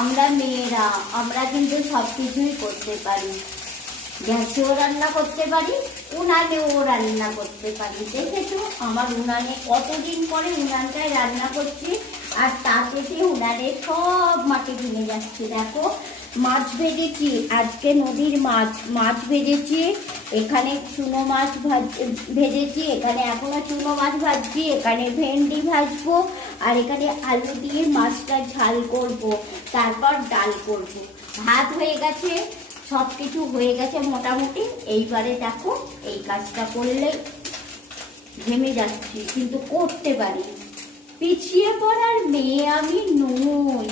আমরা মেয়েরা আমরা কিন্তু সব কিছুই করতে পারি। গ্যাসেও রান্না করতে পারি, উনানেও রান্না করতে পারি। দেখেছো আমার উনানে কতদিন পরে উনানটায় রান্না করছি, আর তাতে উনানে সব মাটি ভেঙে যাচ্ছে। দেখো মাছ ভেজেছি, আজকে নদীর মাছ ভেজেছি, এখানে চুনো মাছ ভেজেছি, এখানে এখনো চুনো মাছ ভাজছি, এখানে ভেন্ডি ভাজবো, আর এখানে আলু দিয়ে মাছটা ঝাল করব, তারপর ডাল করব। ভাত হয়ে গেছে, সব কিছু হয়ে গেছে মোটামুটি। এইবারে দেখো এই কাজটা করলে ঘেমে যাচ্ছি, কিন্তু করতে পারি। পিছিয়ে পড়ার মেয়ে আমি নই।